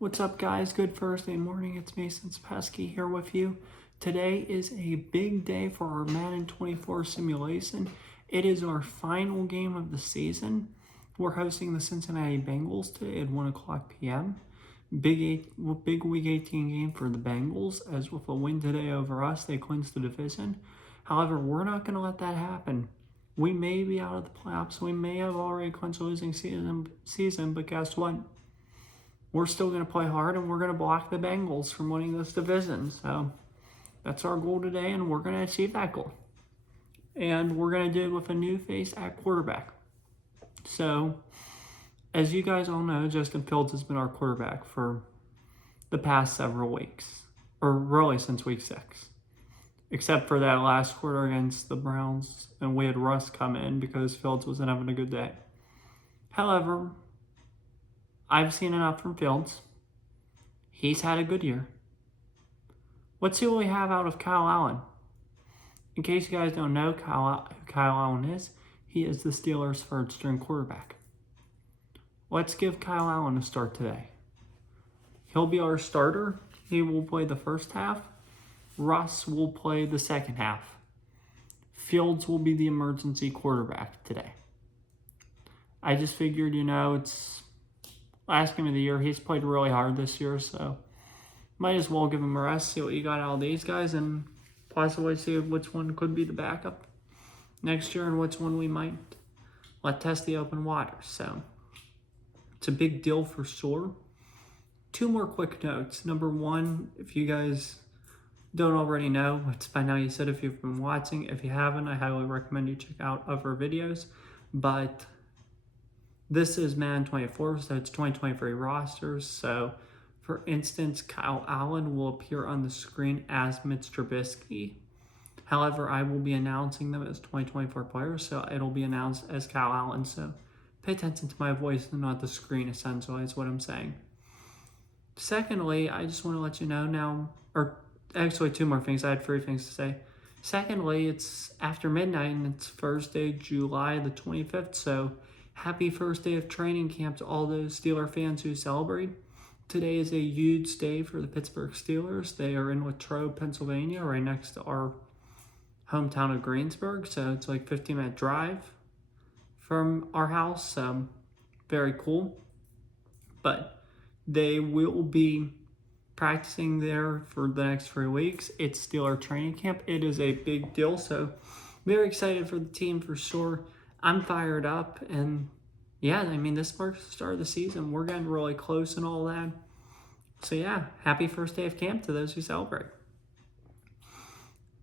What's up, guys? Good Thursday morning. It's Mason Spesky here with you. Today is a big day for our Madden 24 simulation. It is our final game of the season. We're hosting the Cincinnati Bengals today at 1 o'clock p.m. Big Week 18 game for the Bengals, as with a win today over us, they clinch the division. However, we're not going to let that happen. We may be out of the playoffs. We may have already clinched a losing season, but guess what? We're still going to play hard, and we're going to block the Bengals from winning this division. So that's our goal today, and we're going to achieve that goal. And we're going to do it with a new face at quarterback. So, as you guys all know, Justin Fields has been our quarterback for the past several weeks, or really since week 6. Except for that last quarter against the Browns, and we had Russ come in because Fields wasn't having a good day. However, I've seen enough from Fields. He's had a good year. Let's see what we have out of Kyle Allen. In case you guys don't know who Kyle Allen is, he is the Steelers' third-string quarterback. Let's give Kyle Allen a start today. He'll be our starter. He will play the first half. Russ will play the second half. Fields will be the emergency quarterback today. I just figured, it's last game of the year. He's played really hard this year, so might as well give him a rest, see what you got out of these guys, and possibly see which one could be the backup next year and which one we might let test the open water. So it's a big deal for sure. 2 more quick notes. Number 1, if you guys don't already know, it's by now you said if you've been watching. If you haven't, I highly recommend you check out other videos. But this is Madden 24, so it's 2023 rosters. So, for instance, Kyle Allen will appear on the screen as Mitch Trubisky. However, I will be announcing them as 2024 players, so it'll be announced as Kyle Allen. So, pay attention to my voice and not the screen, essentially, is what I'm saying. Secondly, I just want to let you know now, or actually 2 more things. I had 3 things to say. Secondly, it's after midnight, and it's Thursday, July the 25th, so happy first day of training camp to all those Steeler fans who celebrate. Today is a huge day for the Pittsburgh Steelers. They are in Latrobe, Pennsylvania, right next to our hometown of Greensburg. So it's like a 15-minute drive from our house. So very cool. But they will be practicing there for the next 3 weeks. It's Steeler training camp. It is a big deal. So very excited for the team for sure. I'm fired up, and yeah, this marks the start of the season. We're getting really close and all that. So yeah, happy first day of camp to those who celebrate.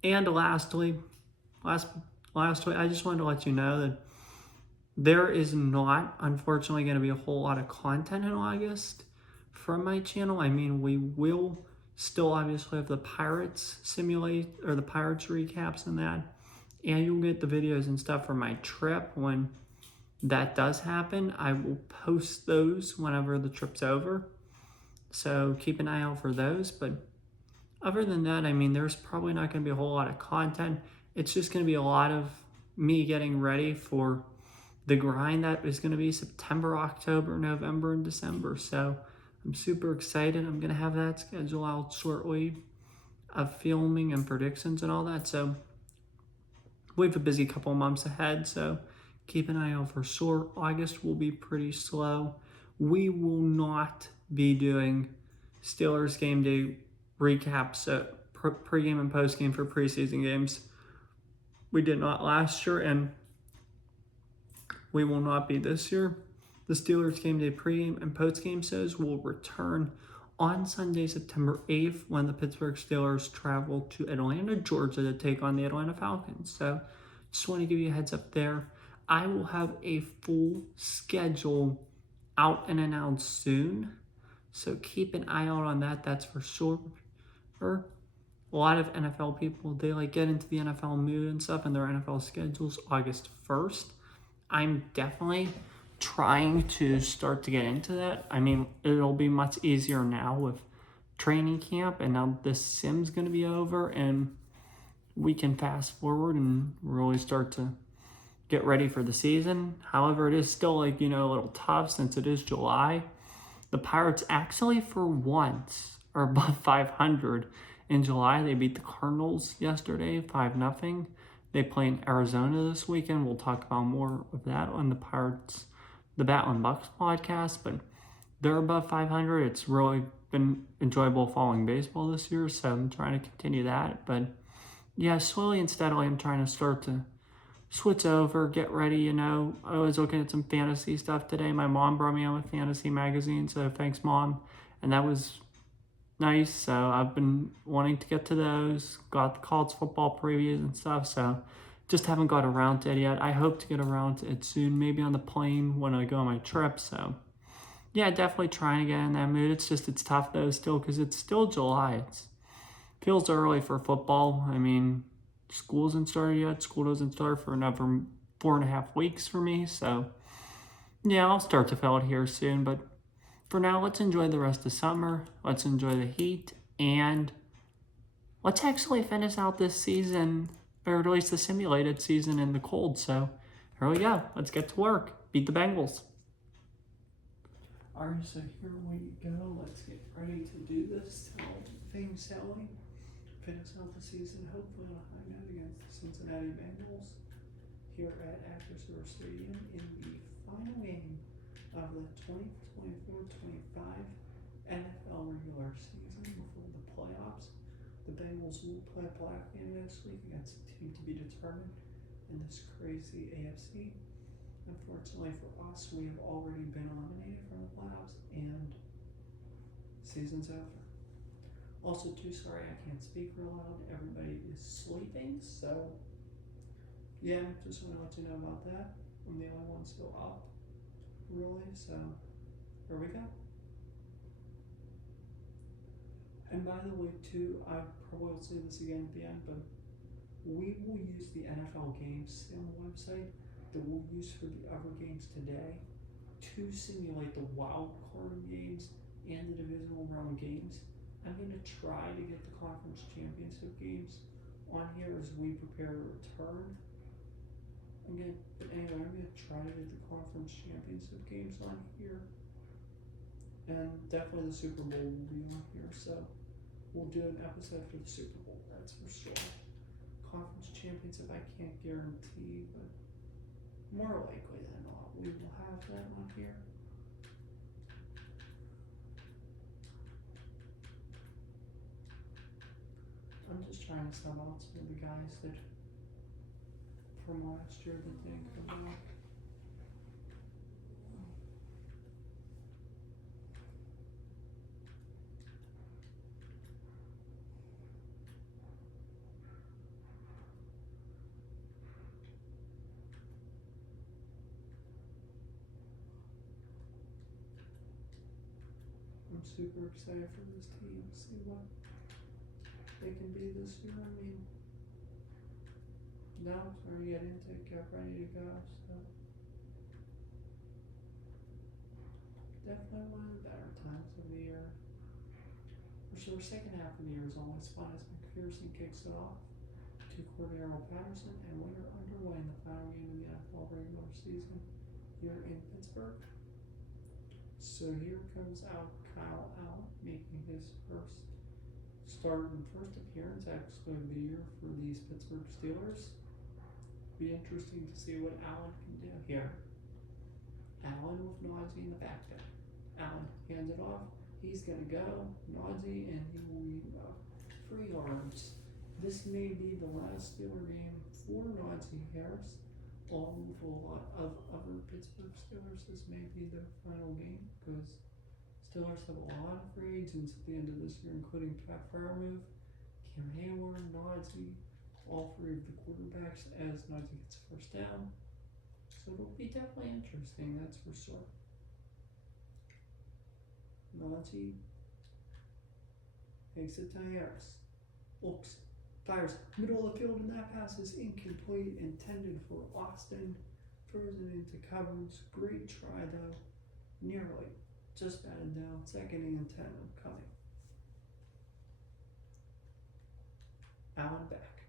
And lastly, I just wanted to let you know that there is not, unfortunately, going to be a whole lot of content in August from my channel. We will still obviously have the Pirates the Pirates recaps and that. And you'll get the videos and stuff from my trip when that does happen. I will post those whenever the trip's over. So keep an eye out for those. But other than that, there's probably not going to be a whole lot of content. It's just going to be a lot of me getting ready for the grind that is going to be September, October, November, and December. So I'm super excited. I'm going to have that schedule out shortly of filming and predictions and all that. So we have a busy couple of months ahead, so keep an eye out for sure. August will be pretty slow. We will not be doing Steelers game day recaps, pregame and postgame for preseason games. We did not last year, and we will not be this year. The Steelers game day pregame and postgame shows will return on Sunday, September 8th, when the Pittsburgh Steelers travel to Atlanta, Georgia to take on the Atlanta Falcons. So just want to give you a heads up there. I will have a full schedule out and announced soon. So keep an eye out on that. That's for sure. A lot of NFL people, they get into the NFL mood and stuff, and their NFL schedules August 1st. I'm definitely trying to start to get into that. It'll be much easier now with training camp, and now this sim's going to be over, and we can fast forward and really start to get ready for the season. However, it is still a little tough since it is July. The Pirates actually for once are above 500 in July. They beat the Cardinals yesterday 5-0. They play in Arizona this weekend. We'll talk about more of that on the Pirates, the Bat on Bucks podcast, but they're above 500. It's really been enjoyable following baseball this year, so I'm trying to continue that. But yeah, slowly and steadily, I'm trying to start to switch over, get ready. I was looking at some fantasy stuff today. My mom brought me on a fantasy magazine, so thanks, Mom. And that was nice. So I've been wanting to get to those, got the college football previews and stuff. So just haven't got around to it yet. I hope to get around to it soon, maybe on the plane when I go on my trip. So yeah, definitely trying to get in that mood. It's tough though still because it's still July. It feels early for football. I mean, school hasn't started yet. School doesn't start for another 4.5 weeks for me. So yeah, I'll start to feel it here soon. But for now, let's enjoy the rest of summer. Let's enjoy the heat. And let's actually finish out this season, or at least the simulated season in the cold. So here we go. Let's get to work. Beat the Bengals. Alright, so here we go. Let's get ready to do this. Tell things selling. Finish out the season, hopefully on a high note against the Cincinnati Bengals here at Actors Stadium in the final game of the 2024-25 NFL regular season before the playoffs. The Bengals will play a playoff game next week against a team to be determined in this crazy AFC. Unfortunately for us, we have already been eliminated from the playoffs and season's over. Also, too, sorry I can't speak real loud. Everybody is sleeping, so yeah, just want to let you know about that. I'm the only one still up, really, so here we go. And by the way, too, I probably will say this again at the end, but we will use the NFL games on the website that we'll use for the other games today to simulate the wild card games and the divisional round games. I'm going to try to get the conference championship games on here as we prepare a return. But anyway, I'm going to try to get the conference championship games on here. And definitely the Super Bowl will be on here, so we'll do an episode for the Super Bowl, that's for sure. Conference championship, I can't guarantee, but more likely than not, we will have that on here. I'm just trying to sum out some of the guys that from last year that didn't come back. I'm super excited for this team, see what they can be this year. I mean, now it's starting to get intake, get ready to go, so definitely one of the better times of the year. For sure, second half of the year is always fun as McPherson kicks it off to Cordero Patterson, and we are underway in the final game of the NFL regular season here in Pittsburgh. So here comes out Kyle Allen making his first start and first appearance actually of the year for these Pittsburgh Steelers. Be interesting to see what Allen can do here. Allen with Najee in the backfield. Allen hands it off. He's going to go. Najee, and he will be 3 yards. This may be the last Steeler game for Najee Harris. Along with a lot of other Pittsburgh Steelers, this may be their final game because Steelers have a lot of free agents at the end of this year, including Pat Freiermuth, Cam Hayward, Najee, all 3 of the quarterbacks as Najee gets a first down. So it'll be definitely interesting, that's for sure. Najee takes it to Harris. Looks. Fires middle of the field, and that pass is incomplete, intended for Austin. Throws it into coverage. Great try, though. Nearly just batted down. 2nd and 10 coming. Allen back.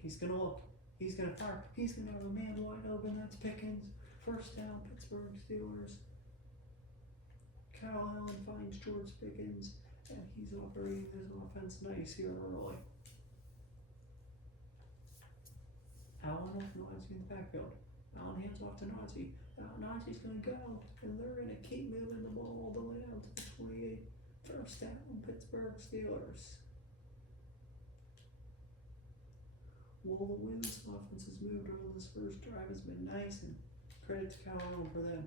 He's going to look. He's going to fire. He's going to have a man wide open. That's Pickens. First down, Pittsburgh Steelers. Kyle Allen finds George Pickens, and he's operating his offense nice here early. Allen with Najee in the backfield. Allen hands off to Najee. Now Najee's going to go, and they're going to keep moving the ball all the way down to the 28. First down, Pittsburgh Steelers. Well, the way this offense has moved over this first drive has been nice, and credit to Kyle Allen for that.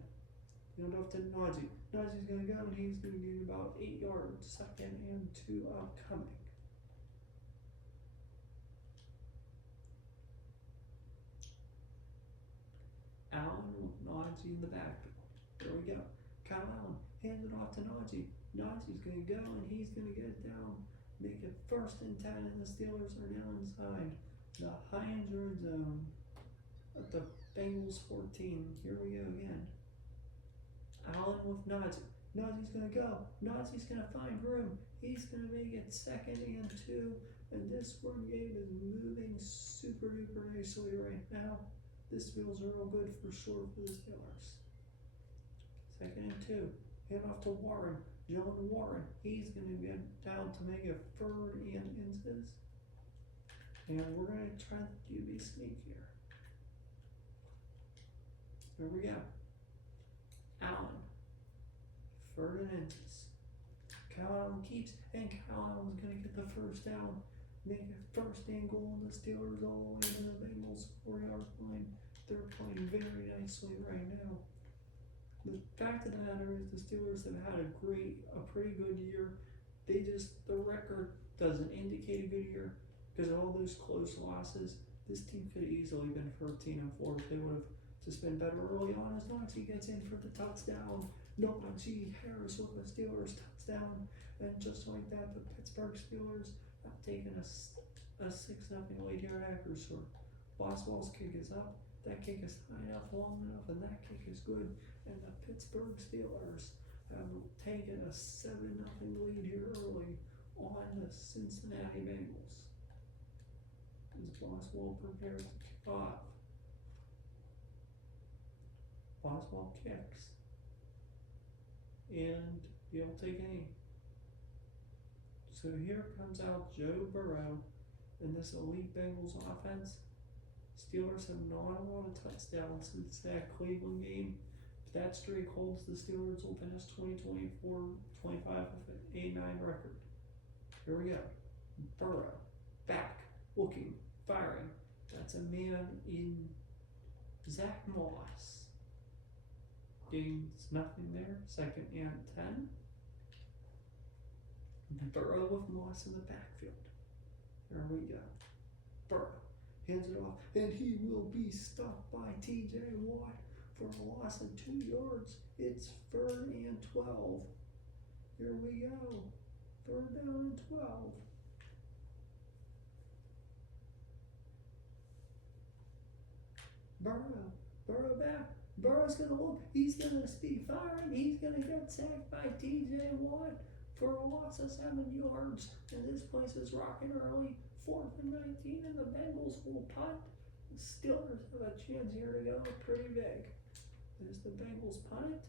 Hand off to Najee. Najee's going to go, and he's going to get about 8 yards. Second and 2 upcoming. Allen with Najee in the backfield. There we go. Kyle Allen hands it off to Najee. Najee's going to go, and he's going to get it down. Make it 1st and 10, and the Steelers are now inside the high-end red zone at the Bengals 14. Here we go again. Allen with Najee. Najee's going to go. Najee's going to find room. He's going to make it 2nd and 2. And this run game is moving super duper nicely right now. This feels real good for sure for the Steelers. 2nd and 2. Hand off to Warren. Jalen Warren. He's going to get down to make it 3rd and inches. And we're going to try the QB sneak here. There we go. Allen. 3rd and inches. Kyle Allen keeps, and Kyle Allen's going to get the first down. Make it 1st and goal, and the Steelers all the way to the Bengals 4-yard line. They're playing very nicely right now. The fact of the matter is the Steelers have had a pretty good year. The record doesn't indicate a good year because of all those close losses. This team could have easily been 13-4 if they would have just been better early on. As Najee gets in for the touchdown, Najee Harris with the Steelers touchdown, and just like that, the Pittsburgh Steelers have taken a 6-0 lead here at Acrisure. Boswell's kick is up. That kick is high enough, long enough, and that kick is good. And the Pittsburgh Steelers have taken a 7-0 lead here early on the Cincinnati Bengals. As Boswell prepares to kick off. Boswell kicks. And he'll take an aim. So here comes out Joe Burrow in this elite Bengals offense. Steelers have not won a touchdown since that Cleveland game. If that streak holds, the Steelers will finish 2024-25 with an 8-9 record. Here we go. Burrow, back, looking, firing. That's a man in Zach Moss. Gains nothing there. 2nd and 10. Burrow with Moss in the backfield. There we go. Burrow hands it off, and he will be stopped by T.J. Watt for a loss of 2 yards. It's 3rd and 12. Here we go. 3rd down and 12. Burrow back. Burrow's going to look. He's going to be firing. He's going to get sacked by T.J. Watt for a loss of 7 yards. And this place is rocking early. 4th and 19, and the Bengals will punt. The Steelers have a chance here to go pretty big. There's the Bengals punt.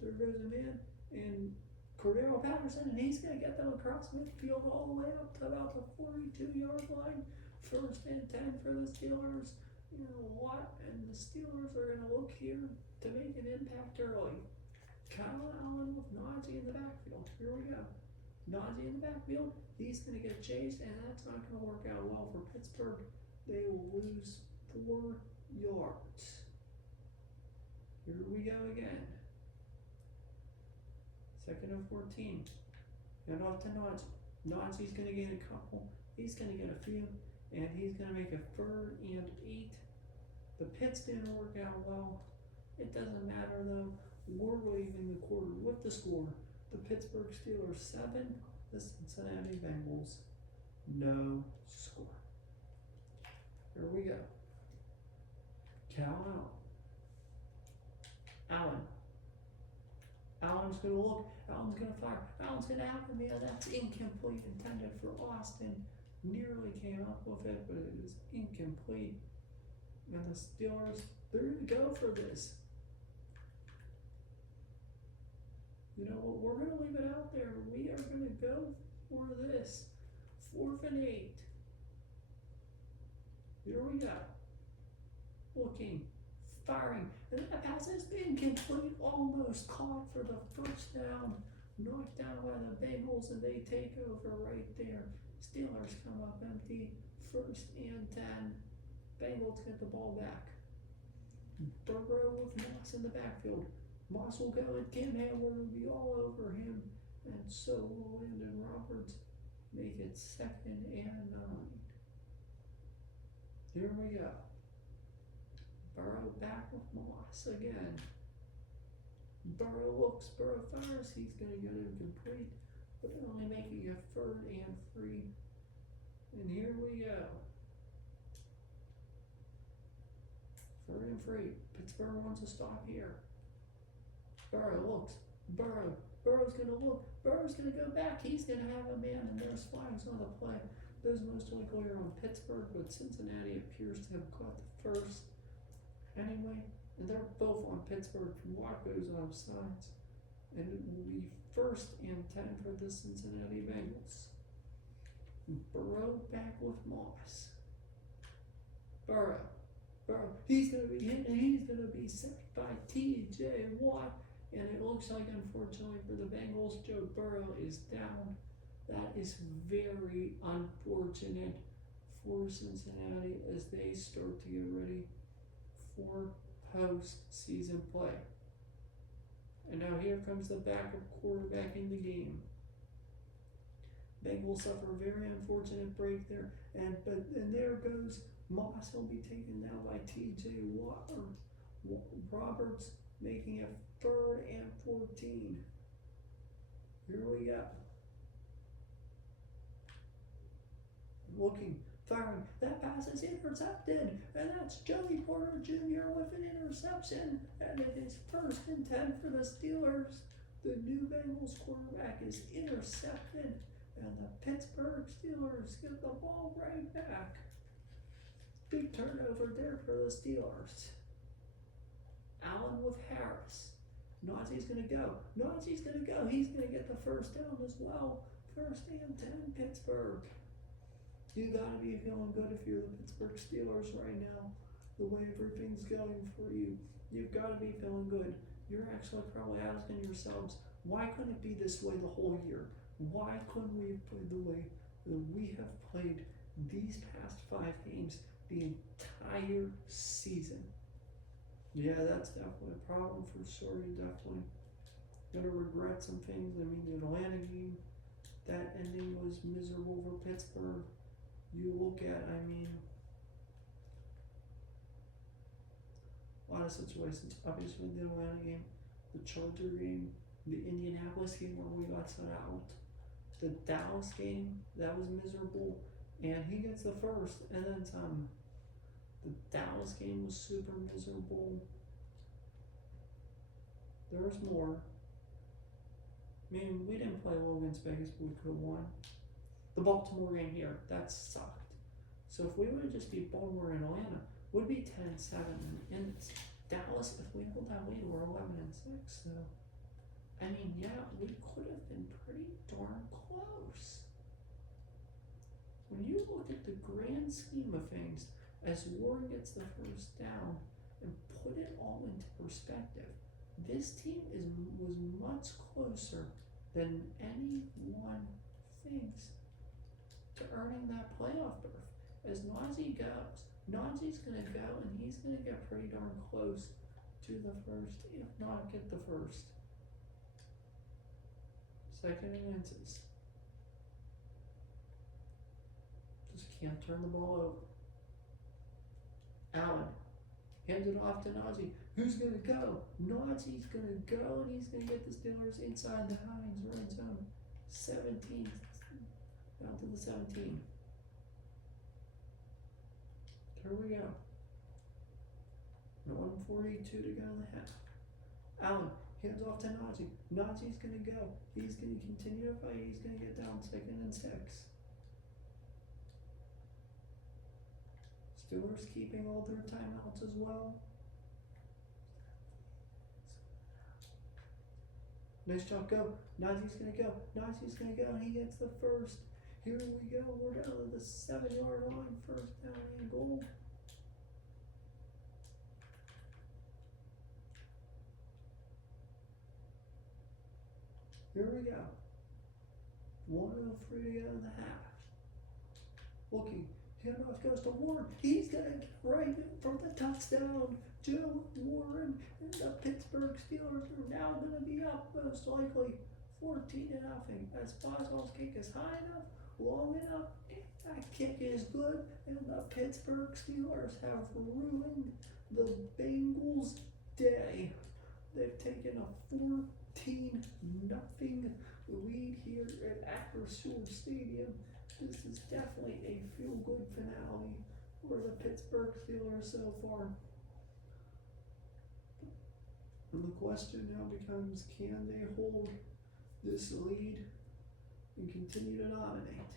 There goes a man, and Cordero Patterson, and he's going to get them across midfield all the way up to about the 42-yard line. 1st and 10 for the Steelers. You know what? And the Steelers are going to look here to make an impact early. Kyle Allen with Najee in the backfield. Here we go. Najee in the backfield. He's going to get chased, and that's not going to work out well for Pittsburgh. They will lose 4 yards. Here we go again. 2nd and 14. And off to Najee. Najee's going to get a couple. He's going to get a few, and he's going to make a 3rd and 8. The Pitts didn't work out well. It doesn't matter, though. We're leaving the quarter with the score. The Pittsburgh Steelers 7, the Cincinnati Bengals no score. Here we go. Cal Allen. Allen's going to look. Allen's going to fire. Allen's going to happen. Yeah, that's incomplete. Intended for Austin. Nearly came up with it, but it is incomplete. And the Steelers, they're going to go for this. You know what? We're going to leave it out there. We are going to go for this. 4th and 8. Here we go. Looking, firing, and that pass has been complete, almost caught for the first down. Knocked down by the Bengals, and they take over right there. Steelers come up empty. 1st and 10. Bengals get the ball back. Burrow with Moss in the backfield. Moss will go, and Kim Hayward will be all over him, and so will Landon Roberts. Make it 2nd and 9. Here we go. Burrow back with Moss again. Burrow looks, Burrow fires. He's going to get incomplete, but only making it 3rd and 3. And here we go. 3rd and 3. Pittsburgh wants to stop here. Burrow looks. Burrow's going to look. Burrow's going to go back. He's going to have a man, and there's flags on the play. Those most likely are on Pittsburgh, but Cincinnati appears to have caught the first. Anyway, and they're both on Pittsburgh from what goes off sides. And it will be 1st and 10 for the Cincinnati Bengals. Burrow back with Moss. Burrow. He's going to be hit, and he's going to be sacked by T.J. Watt. And it looks like, unfortunately for the Bengals, Joe Burrow is down. That is very unfortunate for Cincinnati as they start to get ready for postseason play. And now here comes the backup quarterback in the game. Bengals suffer a very unfortunate break there, and there goes Moss. Will be taken down by T.J. Watt or Roberts, making it 3rd and 14. Here we go. Looking, firing. That pass is intercepted, and that's Joey Porter Jr. with an interception, and it is 1st and 10 for the Steelers. The new Bengals quarterback is intercepted, and the Pittsburgh Steelers get the ball right back. Big turnover there for the Steelers. Allen with Harris. Nazee's going to go. He's going to get the 1st down as well. 1st and 10, Pittsburgh. You gotta be feeling good if you're the Pittsburgh Steelers right now. The way everything's going for you, you've got to be feeling good. You're actually probably asking yourselves, why couldn't it be this way the whole year? Why couldn't we have played the way that we have played these past 5 games the entire season? Yeah, that's definitely a problem for sure. You definitely gonna regret some things. I mean, the Atlanta game, that ending was miserable for Pittsburgh. You look at, I mean, a lot of situations. Obviously, the Atlanta game, the Charger game, the Indianapolis game where we got set out, the Dallas game, that was miserable, and he gets the 1st, and then some. The Dallas game was super miserable. There's more. I mean, we didn't play well against Vegas, but we could have won. The Baltimore game here, that sucked. So if we would have just beat Baltimore and Atlanta, would be 10-7. And Dallas, if we hold that lead, we're 11-6. So, I mean, yeah, we could have been pretty darn close. When you look at the grand scheme of things, as Warren gets the 1st down and put it all into perspective, this team was much closer than anyone thinks to earning that playoff berth. As Najee goes, Najee's going to go, and he's going to get pretty darn close to the 1st, if not get the 1st. 2nd and inches. Just can't turn the ball over. Allen hands it off to Najee. Who's going to go? Najee's going to go, and he's going to get the Steelers inside the Hines red zone. 17, down to the 17. Here we go. 1:42 to go in the half. Allen hands off to Najee. Najee's going to go. He's going to continue to fight. He's going to get down 2nd and 6. Steelers keeping all their timeouts as well. Nice job, go. Najee's gonna go. Najee's gonna go, and he gets the first. Here we go. We're down to the 7-yard line. First down and goal. Here we go. 1:03 to go in the half. Looking. Handoff goes to Warren. He's going to get right in for the touchdown. Joe Warren and the Pittsburgh Steelers are now going to be up most likely 14-0 as Boswell's kick is high enough, long enough, and that kick is good, and the Pittsburgh Steelers have ruined the Bengals' day. They've taken a 14-0 lead here at Acrisure Stadium. This is definitely a feel-good finale for the Pittsburgh Steelers so far. And the question now becomes, can they hold this lead and continue to dominate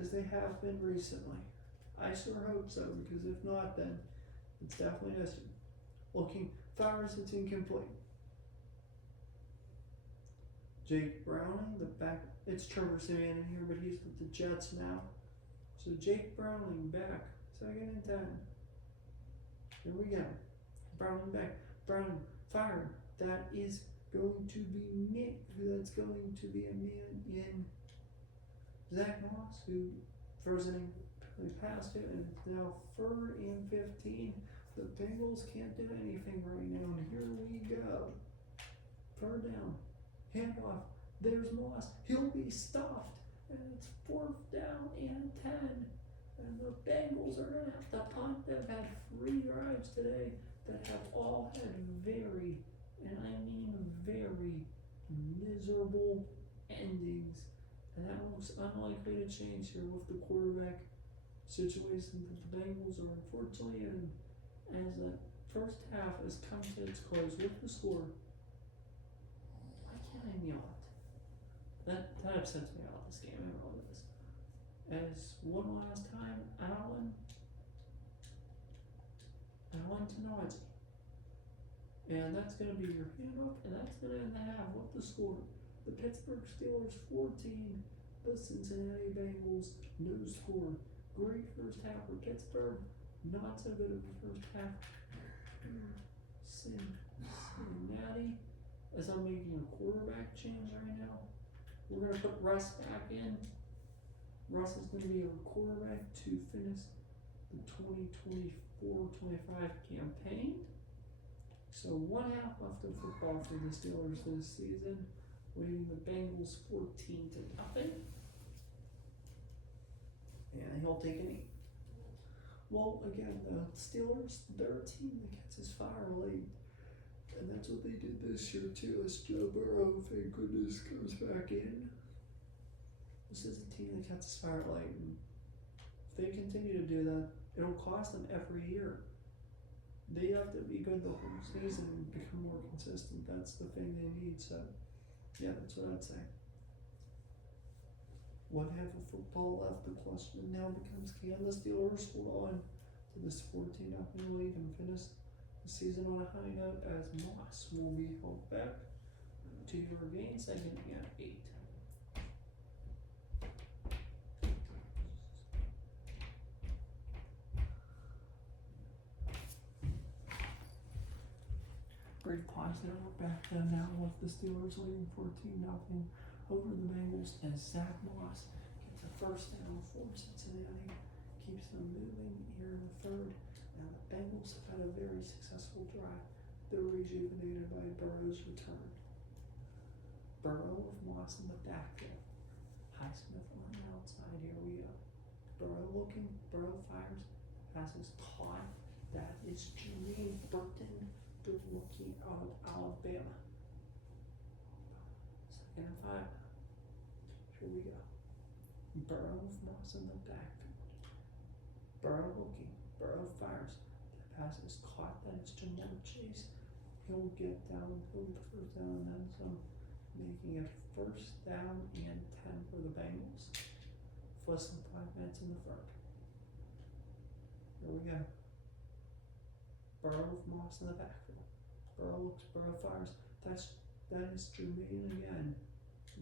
as they have been recently? I sure hope so, because if not, then it's definitely an issue. Looking, fires, it's incomplete. Jake Browning, the back, it's Trevor Siemian in here, but he's with the Jets now. So Jake Browning back, 2nd and 10. Here we go. Browning back. Browning fired. That is going to be Nick. That's going to be a man in Zach Moss, who throws it in past it, and it's now 3rd and 15. The Bengals can't do anything right now, and here we go. 3rd down. Handoff. There's Moss. He'll be stuffed. And it's 4th down and 10. And the Bengals are going to have to punt. They've had 3 drives today that have all had very, and I mean very, miserable endings. And that looks unlikely to change here with the quarterback situation that the Bengals are unfortunately in, as the first half has come to its close with the score. Why can't I yell it? That upsets me about this game, I really does. As one last time, Allen to Najee. And that's going to be your handoff, and that's going to end the half with the score. The Pittsburgh Steelers 14, the Cincinnati Bengals no score. Great first half for Pittsburgh, not so good of a first half. Cincinnati, as I'm making a quarterback change right now, we're going to put Russ back in. Russ is going to be our quarterback to finish the 2024-25 campaign. So 1 half left of football for the Steelers this season, leading the Bengals 14-0. And he'll take a knee. Well, again, the Steelers, they're a team that catches fire late. And that's what they did this year too, as Joe Burrow, thank goodness, comes back in. This is a team that catches fire late. And if they continue to do that, it'll cost them every year. They have to be good the whole season and become more consistent. That's the thing they need. So, yeah, that's what I'd say. 1 half of football left. The question now becomes, can the Steelers hold on to this 14-0 lead and finish the season on a high note, as Moss will be held back to your gain second at 8. Great pause there. We're back then now with the Steelers leading 14-0 over the Bengals as Zach Moss gets a first down for Cincinnati, keeps them moving here in the 3rd. Now the Bengals have had a very successful drive. They're rejuvenated by Burrow's return. Burrow with Moss in the backfield. Highsmith on the outside. Here we go. Burrow looking. Burrow fires. Pass is caught. That is Jermaine Burton. Good looking out of Alabama. 2nd and 5. Here we go. Burrow with Moss in the backfield. Burrow looking. Burrow fires. The pass is caught. That is Jamar Chase. He'll get down. He'll get the first down and then some, making it 1st down and 10 for the Bengals. Less than 5 minutes in the 3rd. Here we go. Burrow with Moss in the backfield. Burrow looks, Burrow fires. That's That is Jermaine again.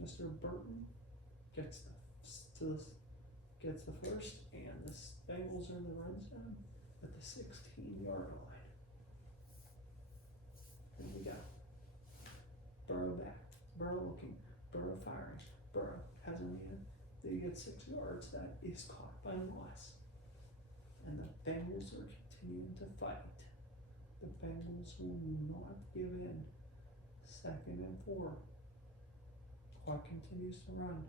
Mr. Burton gets gets the first, and the Bengals are in the run zone at the 16-yard line. Here we go. Burrow back. Burrow looking. Burrow firing. Burrow has a man. They get 6 yards. That is caught by Moss. And the Bengals are continuing to fight. The Bengals will not give in. 2nd and 4. Clock continues to run.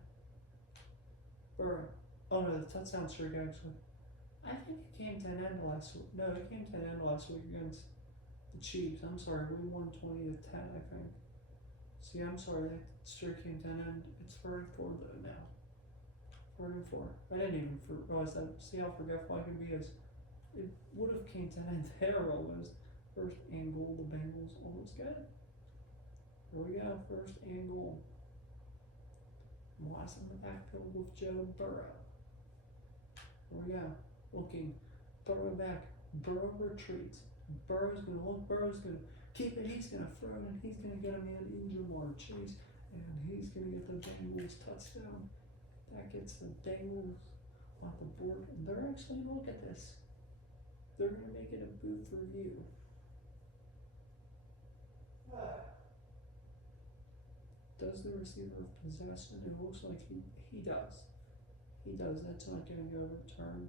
Burrow. Oh no, the touchdown streak actually. I think it came to an end last week. No, it came to an end last week against the Chiefs. I'm sorry, we won 20-10, I think. See, I'm sorry, that streak came to an end. It's 3rd and 4 though now. 3rd and 4. I didn't even realize that. See how forgetful I can be as it would have came to an end there almost. 1st and goal, the Bengals almost got it. Here we go, 1st and goal. Moss in the backfield with Joe Burrow. Here we go. Looking. Burrow back. Burrow retreats. Burrow's going to look. Burrow's going to keep it. He's going to throw it, and he's going to get a man in Jamar Chase. And he's going to get the Bengals touchdown. That gets the Bengals off the board. And they're actually, look at this. They're going to make it a booth review. Does the receiver of possession? It looks like he does. He does. That's not going to get overturned.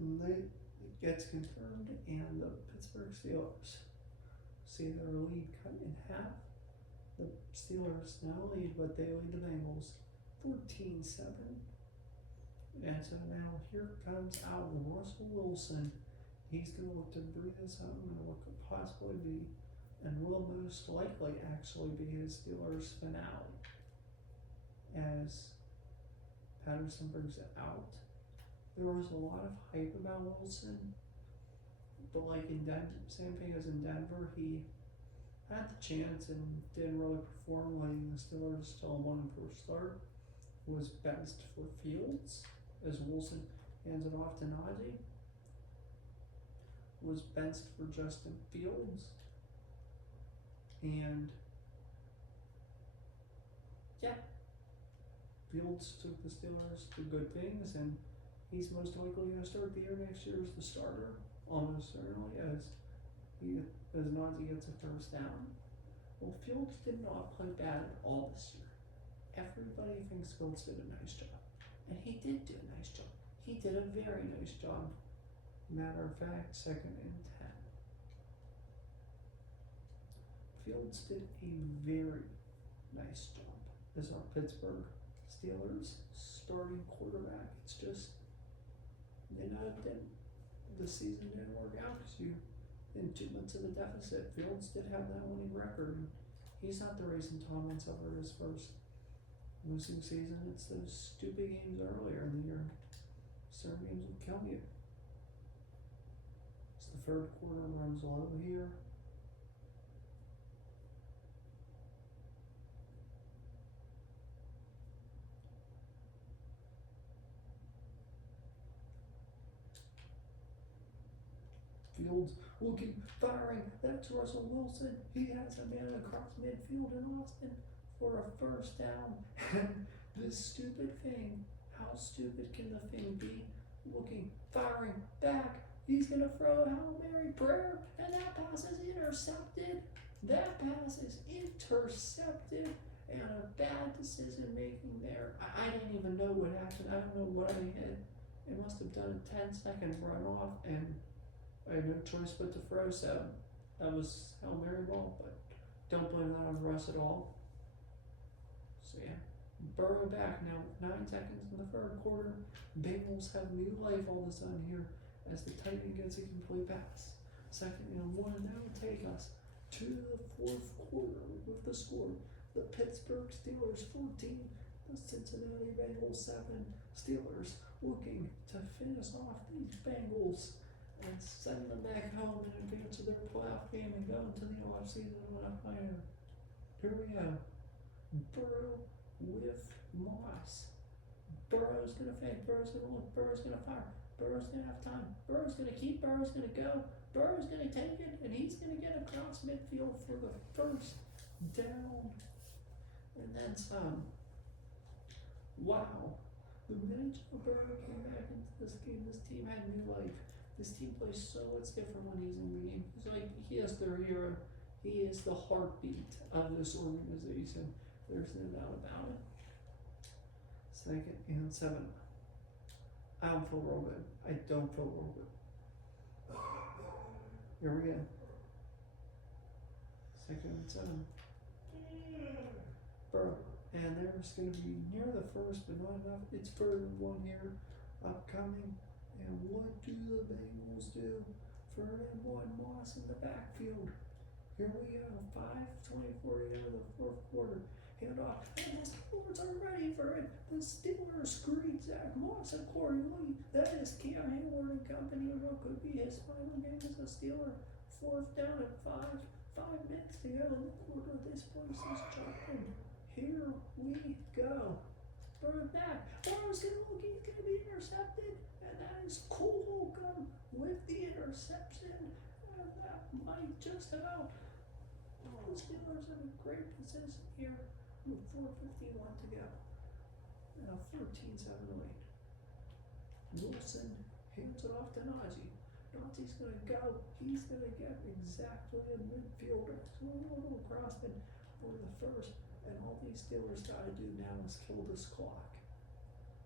And it gets confirmed, and the Pittsburgh Steelers see their lead cut in half. The Steelers now lead, but they lead the Bengals 14-7. And so now here comes out Russell Wilson. He's going to look to breathe this out and what could possibly be, and will most likely actually be his Steelers finale. As Patterson brings it out. There was a lot of hype about Wilson, but like in Denver, same thing as in Denver, he had the chance and didn't really perform, letting the Steelers still 1-4 start. Was best for Fields, as Wilson hands it off to Najee. Was benched for Justin Fields. And yeah, Fields took the Steelers to good things, and he's most likely going to start the year next year as the starter, almost certainly, as Najee gets a first down. Well, Fields did not play bad at all this year. Everybody thinks Fields did a nice job, and he did do a nice job. He did a very nice job. Matter of fact, 2nd and 10. Fields did a very nice job as our Pittsburgh Steelers starting quarterback. It's just, the season didn't work out because you in 2 months of a deficit. Fields did have that winning record. And he's not the reason Tomlin suffered his first losing season. It's those stupid games earlier in the year. Certain games will kill you. It's the 3rd quarter, runs low here. Fields looking, firing. That's Russell Wilson. He has a man across midfield in Austin for a first down. And this stupid thing, how stupid can the thing be? Looking, firing, back. He's going to throw a Hail Mary prayer, and that pass is intercepted. That pass is intercepted, and a bad decision making there. I didn't even know what happened. I don't know what I hit. It must have done a 10-second runoff, and I had no choice but to throw, so that was Hail Mary ball, but don't blame that on Russ at all. So yeah, Burrow back now, 9 seconds in the 3rd quarter. Bengals have new life all of a sudden here as the tight end gets a complete pass. 2nd and 1, and that will take us to the 4th quarter with the score. The Pittsburgh Steelers 14, the Cincinnati Bengals 7. Steelers looking to finish off these Bengals and send them back home in advance of their playoff game and go into the offseason on a fire. Here we go. Burrow with Moss. Burrow's gonna fake. Burrow's gonna look. Burrow's gonna fire. Burrow's gonna have time. Burrow's gonna keep. Burrow's gonna go. Burrow's gonna take it, and he's gonna get across midfield for the first down. And then some. Wow. The minute Joe Burrow came back into this game, this team had new life. This team plays so much different when he's in the game. He's like, he is their hero. He is the heartbeat of this organization. There's no doubt about it. 2nd and 7. I don't feel real good. I don't feel real good. Here we go. 2nd and 7. Burrow. And there's going to be near the first, but not enough. It's 3rd and 1 here, upcoming. And what do the Bengals do? 3rd and 1, Moss in the backfield. Here we go, 5:24 into the 4th quarter. Hand off, and the Steelers are ready for it. The Steelers screen Zach Moss and Corey Lee. That is Cam Hayward and company. What could be his final game as a Steeler? 4th down at 5. 5 minutes to go in the quarter. This place is jumping. Here we go. Burrow back. Burrow's gonna look. He's gonna be intercepted, and that is Cole Holcomb with the interception. And that might just about. The Steelers have a great position here with 4:51 to go. Now 13-7 lead. Wilson hands it off to Najee. Najee's going to go. He's going to get exactly a midfielder. So a little crossing for the first. And all these Steelers got to do now is kill this clock.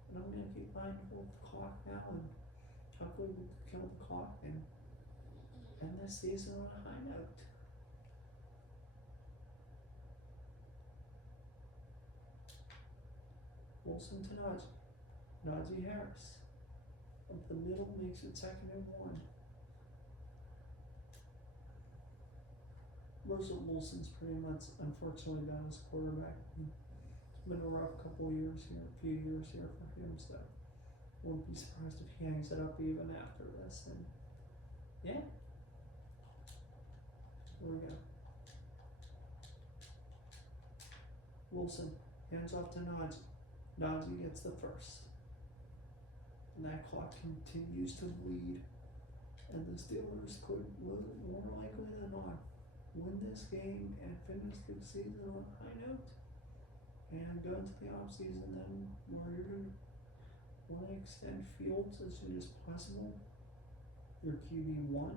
And I'm going to keep mindful of the clock now. And hopefully we can kill the clock and end this season on a high note. Wilson to Najee. Najee Harris. Up the middle makes it 2nd and 1. Russell Wilson's pretty much unfortunately down as quarterback. It's been a rough couple years here, a few years here for him, so won't be surprised if he hangs it up even after this. And yeah. Here we go. Wilson hands off to Najee. Najee gets the first. And that clock continues to bleed. And the Steelers could, more likely than not, win this game and finish the season on a high note. And go into the offseason then where you're going to want to extend Fields as soon as possible. Your QB1.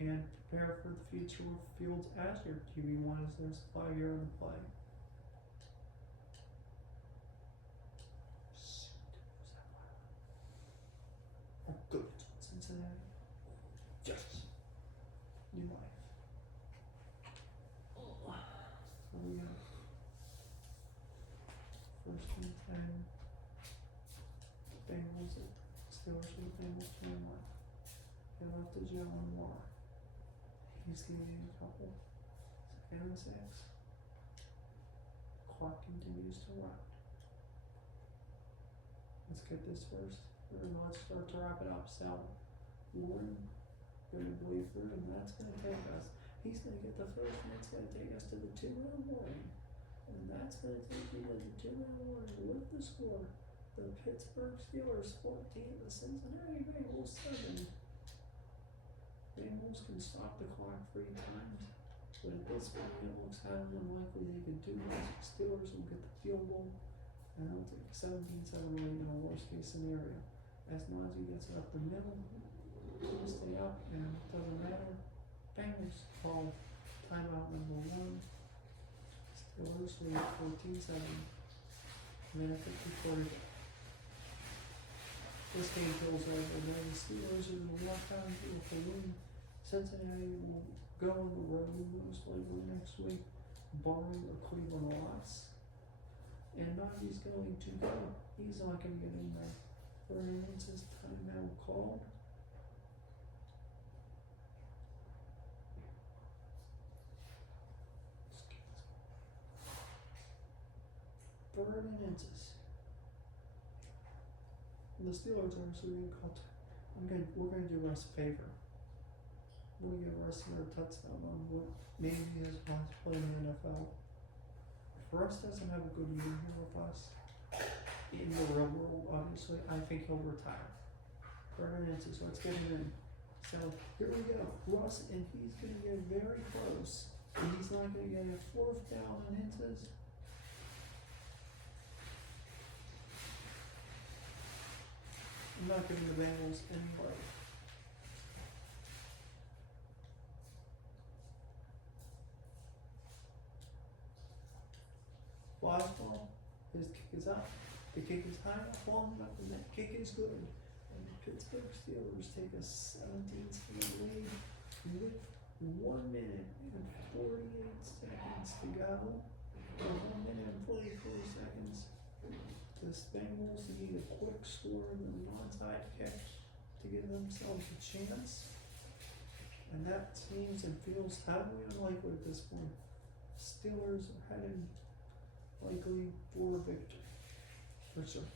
And prepare for the future with Fields as your QB1 as there's a 5-year in play. Good. Cincinnati. Yes. New life. Here we go. 1st and 10. Bengals. Steelers with Bengals 21. Get up to Jalen Moore. He's getting a couple. 2nd and 6. Clock continues to run. Let's get this first. Let's start to wrap it up. So, Warren going to bleed through, and that's going to take us. He's going to get the first, and it's going to take us to the 2-round warning. And that's going to take you to the 2-round warning with the score. The Pittsburgh Steelers 14, the Cincinnati Bengals 7. Bengals can stop the clock 3 times, but at this point it looks highly unlikely they could do this. Steelers will get the field goal, and they'll take 17-7 lead in a worst case scenario. As Najee gets it up the middle, he'll stay up, and it doesn't matter. Bengals call timeout number 1. Steelers lead 14-7. Minute 54 to go. This game feels like the Steelers are going to walk out with a win. Cincinnati will go on the road most likely next week, barring a Cleveland loss. And Najee's going to go. He's not going to get in there. His timeout called. Third and inches. The Steelers are actually going to call. We're going to do Russ a favor. We'll give Russ another touchdown on what maybe his last play in the NFL. If Russ doesn't have a good year here with us, in the real world, obviously, I think he'll retire. So let's get him in. So here we go. Russ, and he's going to get very close. And he's not going to get a fourth down on his. I'm not giving the Bengals any play. Last ball, his kick is up. The kick is high enough, long enough, and that kick is good. And the Pittsburgh Steelers take a 17-10 lead with 1 minute and 48 seconds to go. Or 1 minute and 44 seconds. The Bengals need a quick score and an onside kick to give themselves a chance. And that seems and feels highly unlikely at this point. Steelers are headed likely for a victory. For sure.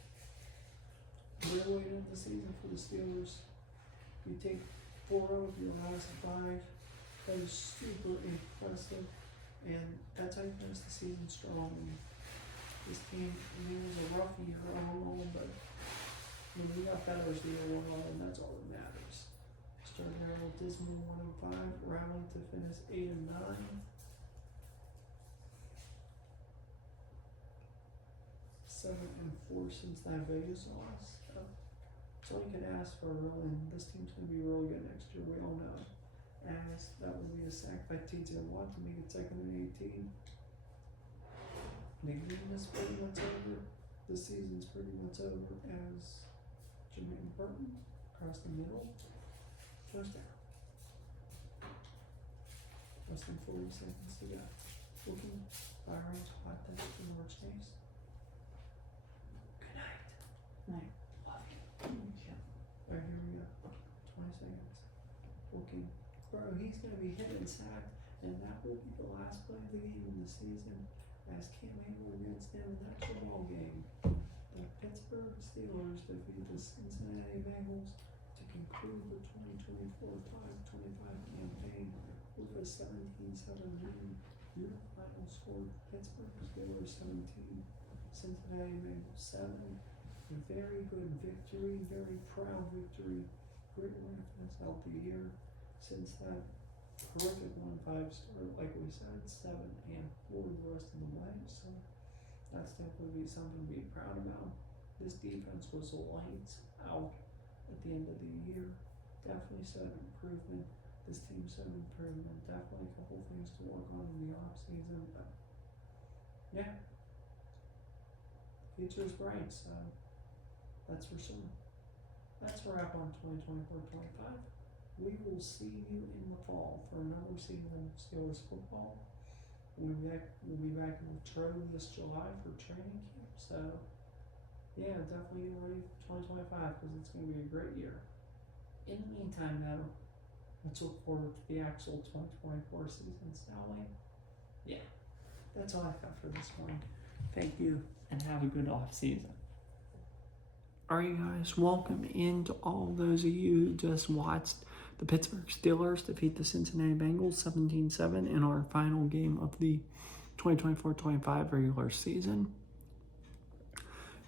Real way to end the season for the Steelers. You take 4 of your last 5. That is super impressive. And that's how you finish the season strong. This team, I mean, it was a rough year overall, but we got better as the year went on, and that's all that matters. Started out with dismal 105, rallied to finish 8-9. 7-4 since that Vegas loss. So that's all you can ask for, really. And this team's going to be really good next year, we all know. As that would be a sack by TJ Watt to make it 2nd and 18. The game is pretty much over. The season's pretty much over as Jermaine Burton across the middle. First down. Less than 40 seconds to go. Looking, firing, hot touch to Norwich Chase. Good night. Night. Love you. Yeah. Alright, here we go. 20 seconds. Looking. Bro, he's going to be hit and sacked, and that will be the last play of the game in the season. As Cam Hayward against them in that football game. The Pittsburgh Steelers defeat the Cincinnati Bengals to conclude the 2024-25 campaign with a 17-7 win. Your final score: Pittsburgh Steelers 17, Cincinnati Bengals 7. A very good victory, very proud victory. Great way to finish out the year since that horrific 1-5 start, like we said, 7-4 the rest of the way. So that's definitely something to be proud about. This defense was lights out at the end of the year. Definitely showed improvement. This team showed improvement. Definitely a couple things to work on in the off season, but yeah, future's bright. So that's for sure. That's a wrap on 2024-25. We will see you in the fall for another season of Steelers football. We'll be back in Trove this July for training camp. So, yeah, definitely get ready for 2025 because it's going to be a great year. In the meantime, though, let's look forward to the actual 2024 season, shall we? Yeah, that's all I got for this morning. Thank you, and have a good off season. Alright, guys, welcome in to all those of you who just watched the Pittsburgh Steelers defeat the Cincinnati Bengals 17-7 in our final game of the 2024-25 regular season.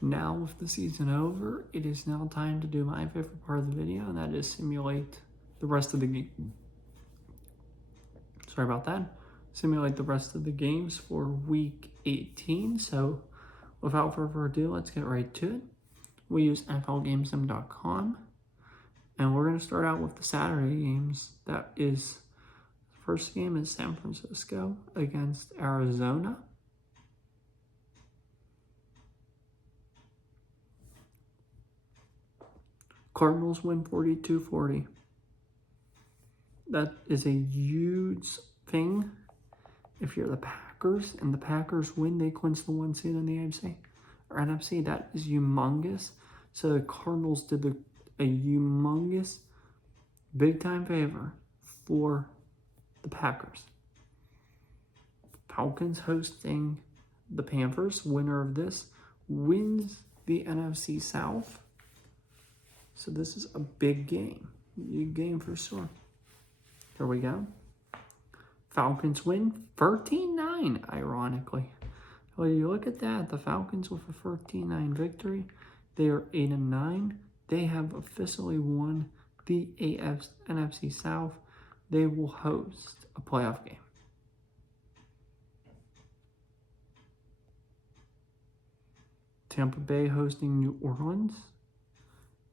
Now, with the season over, it is now time to do my favorite part of the video, and that is simulate the rest of the game. Sorry about that. Simulate the rest of the games for Week 18. So, without further ado, let's get right to it. We use NFLGameSim.com. And we're going to start out with the Saturday games. That is, the first game is San Francisco against Arizona. Cardinals win 42-40. That is a huge thing. If you're the Packers and the Packers win, they clinch the 1 seed in the AFC or NFC. That is humongous. So the Cardinals did a humongous, big-time favor for the Packers. Falcons hosting the Panthers. Winner of this wins the NFC South. So this is a big game. Big game for sure. Here we go. Falcons win 13-9, ironically. Well, you look at that, the Falcons with a 13-9 victory. They are 8-9. They have officially won the NFC South. They will host a playoff game. Tampa Bay hosting New Orleans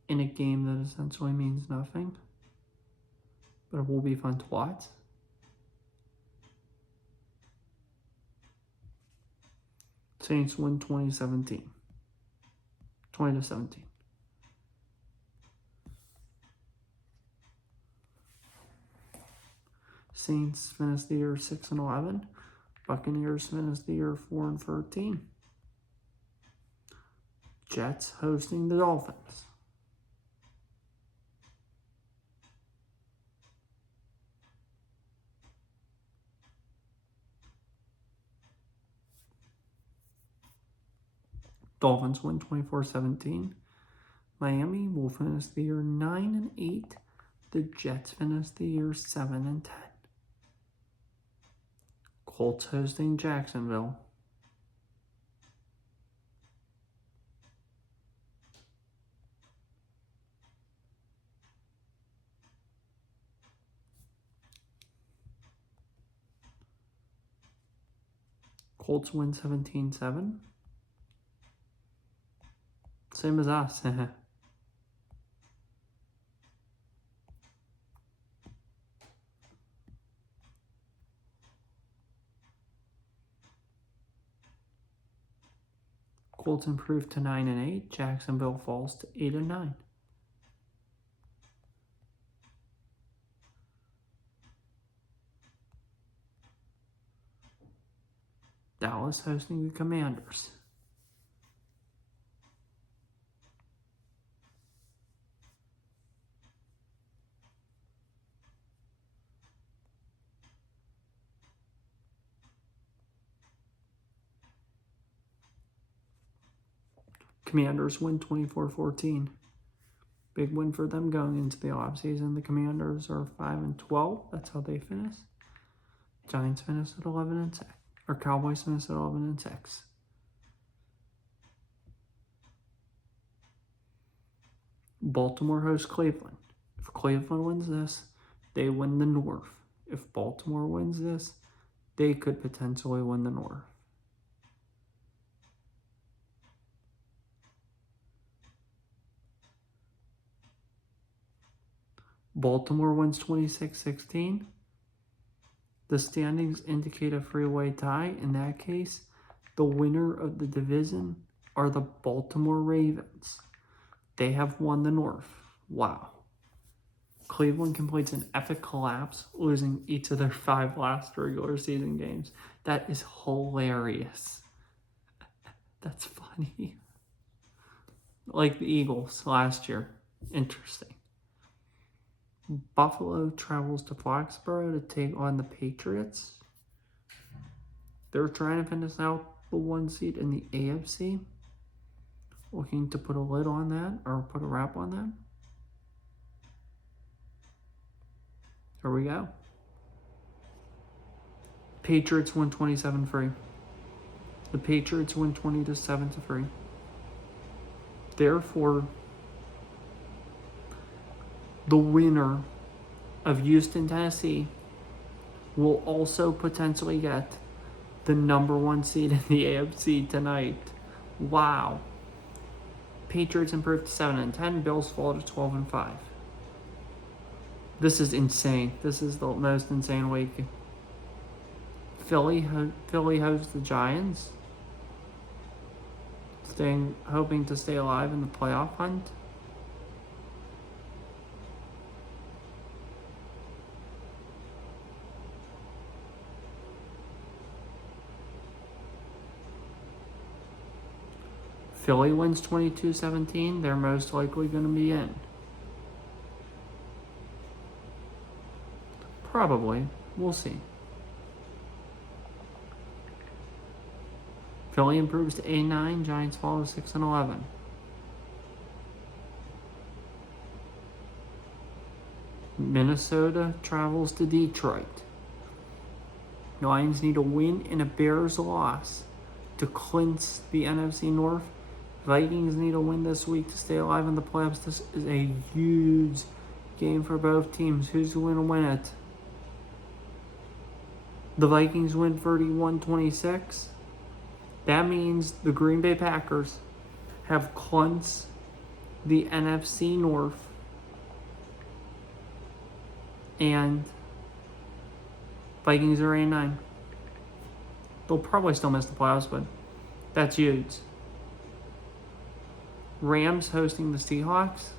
in a game that essentially means nothing, but it will be fun to watch. Saints win 20-17. Saints finish the year 6-11. Buccaneers finish the year 4-13. Jets hosting the Dolphins. Dolphins win 24-17. Miami will finish the year 9-8. The Jets finish the year 7-10. Colts hosting Jacksonville. Colts win 17-7. Same as us. Colts improve to 9-8. Jacksonville falls to 8-9. Dallas hosting the Commanders. Commanders win 24-14. Big win for them going into the offseason. The Commanders are 5-12. That's how they finish. Giants finish at 11-6. Or Cowboys finish at 11-6. Baltimore hosts Cleveland. If Cleveland wins this, they win the North. If Baltimore wins this, they could potentially win the North. Baltimore wins 26-16. The standings indicate a three-way tie. In that case, the winner of the division are the Baltimore Ravens. They have won the North. Wow. Cleveland completes an epic collapse, losing each of their 5 last regular season games. That is hilarious. That's funny. Like the Eagles last year. Interesting. Buffalo travels to Foxborough to take on the Patriots. They're trying to finish out the 1 seed in the AFC. Looking to put a lid on that, or put a wrap on that. Here we go. Patriots win 27-3. The Patriots win 20-7-3. Therefore, the winner of Houston, Tennessee will also potentially get the number 1 seed in the AFC tonight. Wow. Patriots improve to 7-10. Bills fall to 12-5. This is insane. This is the most insane week. Philly hosts the Giants. Hoping to stay alive in the playoff hunt. Philly wins 22-17. They're most likely going to be in. Probably. We'll see. Philly improves to 8-9. Giants fall to 6-11. Minnesota travels to Detroit. Lions need a win and a Bears loss to clinch the NFC North. Vikings need a win this week to stay alive in the playoffs. This is a huge game for both teams. Who's going to win it? The Vikings win 31-26. That means the Green Bay Packers have clinched the NFC North, and Vikings are 8-9. They'll probably still miss the playoffs, but that's huge. Rams hosting the Seahawks.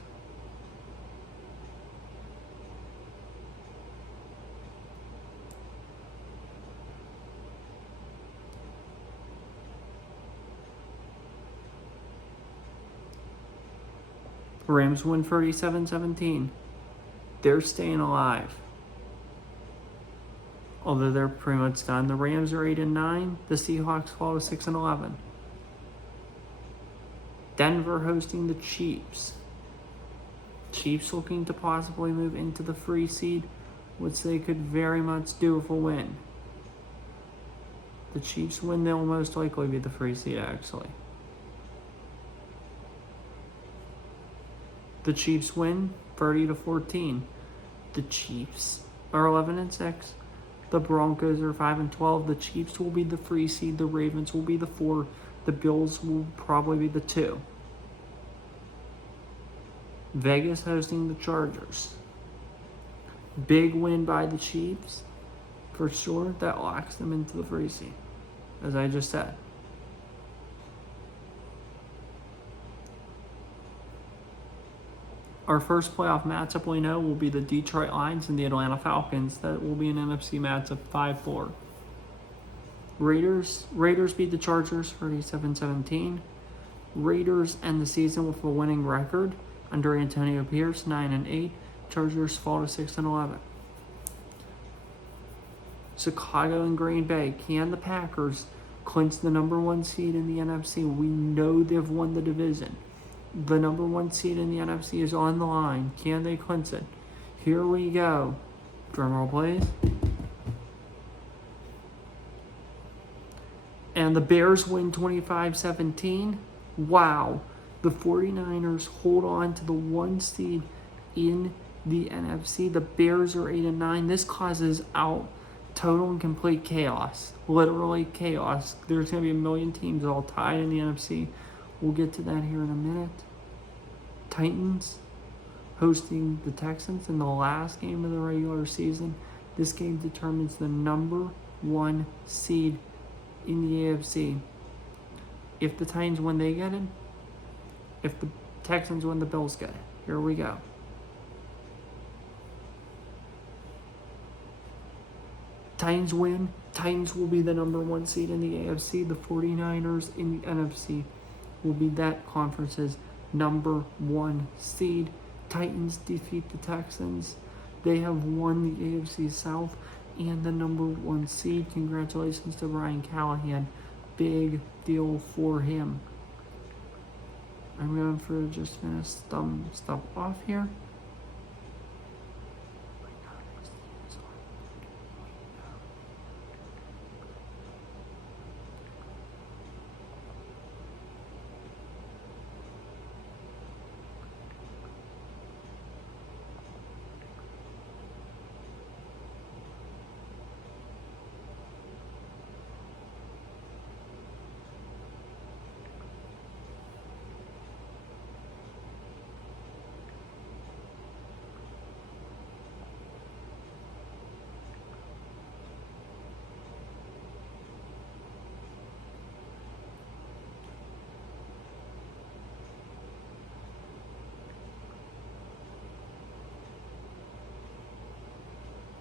Rams win 37-17. They're staying alive. Although they're pretty much done. The Rams are 8-9. The Seahawks fall to 6-11. Denver hosting the Chiefs. Chiefs looking to possibly move into the free seed, which they could very much do if a win. The Chiefs win, they'll most likely be the free seed, actually. The Chiefs win 30-14. The Chiefs are 11-6. The Broncos are 5-12. The Chiefs will be the free seed. The Ravens will be the 4. The Bills will probably be the 2. Vegas hosting the Chargers. Big win by the Chiefs. For sure, that locks them into the free seed, as I just said. Our first playoff matchup we know will be the Detroit Lions and the Atlanta Falcons. That will be an NFC matchup 5-4. Raiders beat the Chargers 37-17. Raiders end the season with a winning record under Antonio Pierce, 9-8. Chargers fall to 6-11. Chicago and Green Bay. Can the Packers clinch the number 1 seed in the NFC? We know they've won the division. The number 1 seed in the NFC is on the line. Can they clinch it? Here we go. Drumroll, please. And the Bears win 25-17. Wow. The 49ers hold on to the 1 seed in the NFC. The Bears are 8-9. This causes out total and complete chaos. Literally chaos. There's going to be a million teams all tied in the NFC. We'll get to that here in a minute. Titans hosting the Texans in the last game of the regular season. This game determines the number 1 seed in the AFC. If the Titans win, they get it. If the Texans win, the Bills get it. Here we go. Titans win. Titans will be the number 1 seed in the AFC. The 49ers in the NFC will be that conference's number 1 seed. Titans defeat the Texans. They have won the AFC South and the number 1 seed. Congratulations to Brian Callahan. Big deal for him. I'm going for just finish some stuff off here.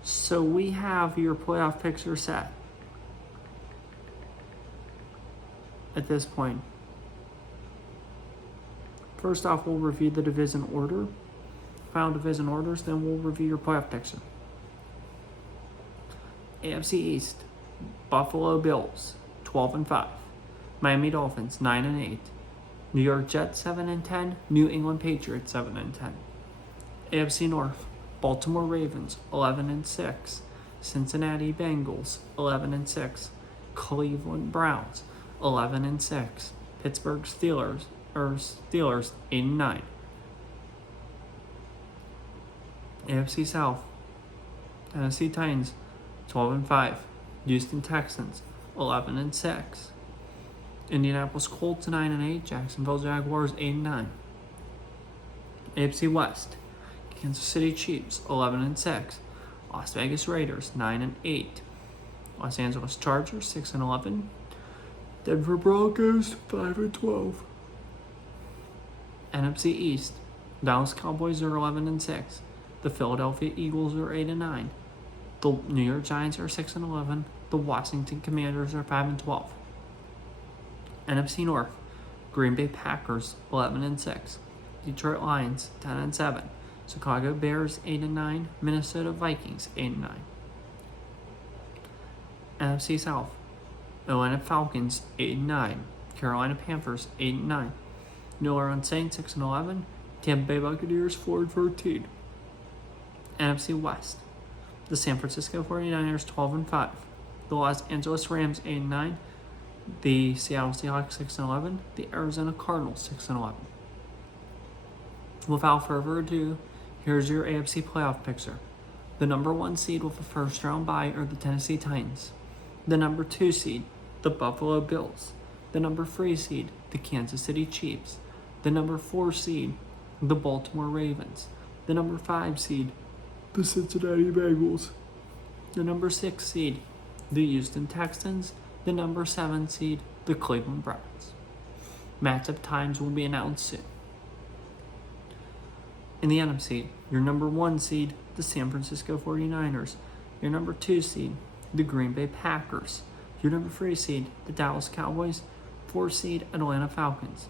So we have your playoff picture set at this point. First off, we'll review the division order, final division orders, then we'll review your playoff picture. AFC East, Buffalo Bills, 12-5. Miami Dolphins, 9-8. New York Jets, 7-10. New England Patriots, 7-10. AFC North, Baltimore Ravens, 11-6. Cincinnati Bengals, 11-6. Cleveland Browns, 11-6. Pittsburgh Steelers 8-9. AFC South, Tennessee Titans 12-5. Houston Texans 11-6. Indianapolis Colts 9-8. Jacksonville Jaguars 8-9. AFC West, Kansas City Chiefs 11-6. Las Vegas Raiders 9-8. Los Angeles Chargers 6-11. Denver Broncos 5-12. NFC East, Dallas Cowboys are 11-6. The Philadelphia Eagles are 8-9. The New York Giants are 6-11. The Washington Commanders are 5-12. NFC North, Green Bay Packers 11-6. Detroit Lions 10-7. Chicago Bears 8-9. Minnesota Vikings 8-9. NFC South, Atlanta Falcons 8-9. Carolina Panthers 8-9. New Orleans Saints 6-11. Tampa Bay Buccaneers 4-13. NFC West, the San Francisco 49ers 12-5. The Los Angeles Rams 8-9. The Seattle Seahawks 6-11. The Arizona Cardinals 6-11. Without further ado, here's your AFC playoff picture. The number 1 seed with a first round bye are the Tennessee Titans. The number 2 seed, the Buffalo Bills. The number 3 seed, the Kansas City Chiefs. The number 4 seed, the Baltimore Ravens. The number 5 seed, the Cincinnati Bengals. The number 6 seed, the Houston Texans. The number 7 seed, the Cleveland Browns. Matchup times will be announced soon. In the NFC, your number 1 seed, the San Francisco 49ers. Your number 2 seed, the Green Bay Packers. Your number 3 seed, the Dallas Cowboys. 4 seed, Atlanta Falcons.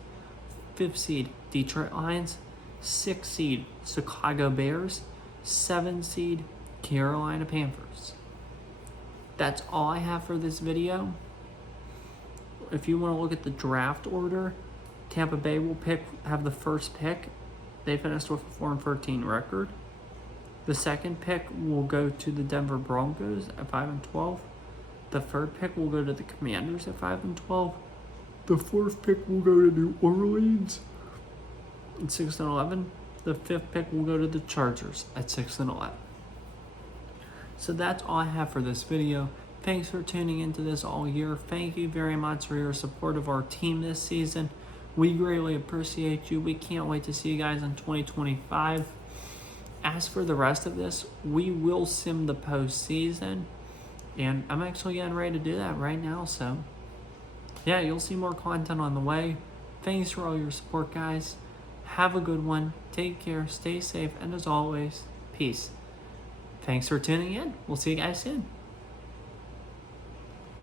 5th seed, Detroit Lions. 6th seed, Chicago Bears. 7th seed, Carolina Panthers. That's all I have for this video. If you want to look at the draft order, Tampa Bay will have the first pick. They finished with a 4-13 record. The second pick will go to the Denver Broncos at 5-12. The third pick will go to the Commanders at 5-12. The fourth pick will go to New Orleans at 6-11. The fifth pick will go to the Chargers at 6-11. So that's all I have for this video. Thanks for tuning into this all year. Thank you very much for your support of our team this season. We greatly appreciate you. We can't wait to see you guys in 2025. As for the rest of this, we will sim the postseason. And I'm actually getting ready to do that right now. So, yeah, you'll see more content on the way. Thanks for all your support, guys. Have a good one. Take care. Stay safe. And as always, peace. Thanks for tuning in. We'll see you guys soon.